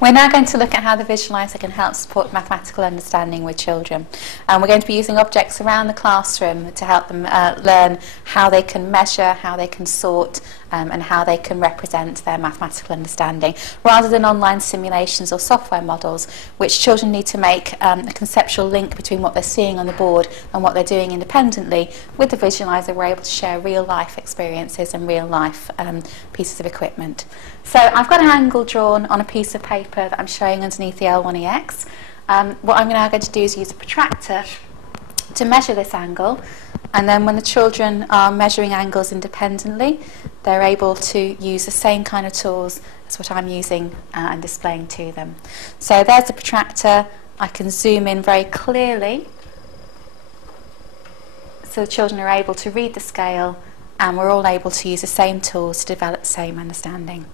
We're now going to look at how the visualiser can help support mathematical understanding with children. We're going to be using objects around the classroom to help them learn how they can measure, how they can sort, and how they can represent their mathematical understanding, rather than online simulations or software models, which children need to make a conceptual link between what they're seeing on the board and what they're doing independently. With the visualiser, we're able to share real-life experiences and real-life pieces of equipment. So I've got an angle drawn on a piece of paper that I'm showing underneath the L1EX. What I'm now going to do is use a protractor to measure this angle, and then when the children are measuring angles independently, they're able to use the same kind of tools as what I'm using and displaying to them. So there's the protractor. I can zoom in very clearly so the children are able to read the scale, and we're all able to use the same tools to develop the same understanding.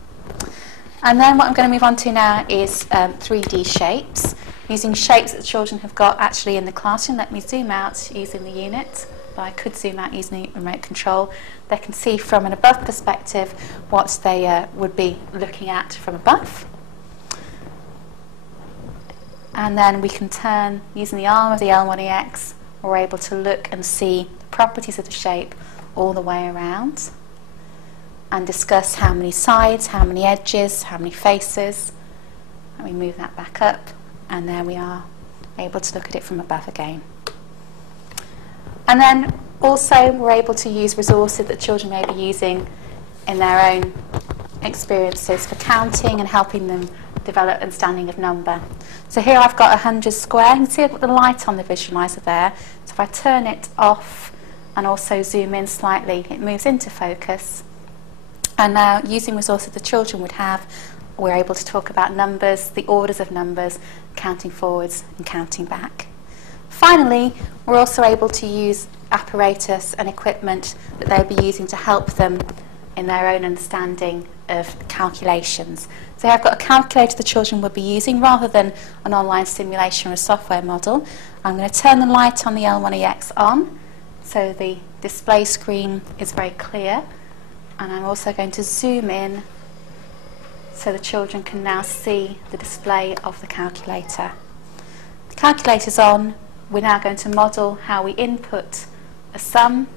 And then what I'm going to move on to now is 3D shapes, using shapes that the children have got actually in the classroom. Let me zoom out using the unit, but I could zoom out using the remote control. They can see from an above perspective what they would be looking at from above. And then we can turn, using the arm of the L1EX, we're able to look and see the properties of the shape all the way around, and discuss how many sides, how many edges, how many faces. And we move that back up, and there we are, able to look at it from above again. And then also we're able to use resources that children may be using in their own experiences for counting and helping them develop understanding of number. So here I've got 100 square. You can see I've got the light on the visualiser there. So if I turn it off and also zoom in slightly, it moves into focus. And now, using resources the children would have, we're able to talk about numbers, the orders of numbers, counting forwards and counting back. Finally, we're also able to use apparatus and equipment that they'll be using to help them in their own understanding of calculations. So I've got a calculator the children would be using rather than an online simulation or a software model. I'm going to turn the light on the L1EX on so the display screen is very clear. And I'm also going to zoom in so the children can now see the display of the calculator. The calculator's on. We're now going to model how we input a sum,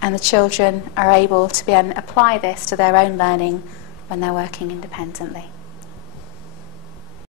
and the children are able to apply this to their own learning when they're working independently.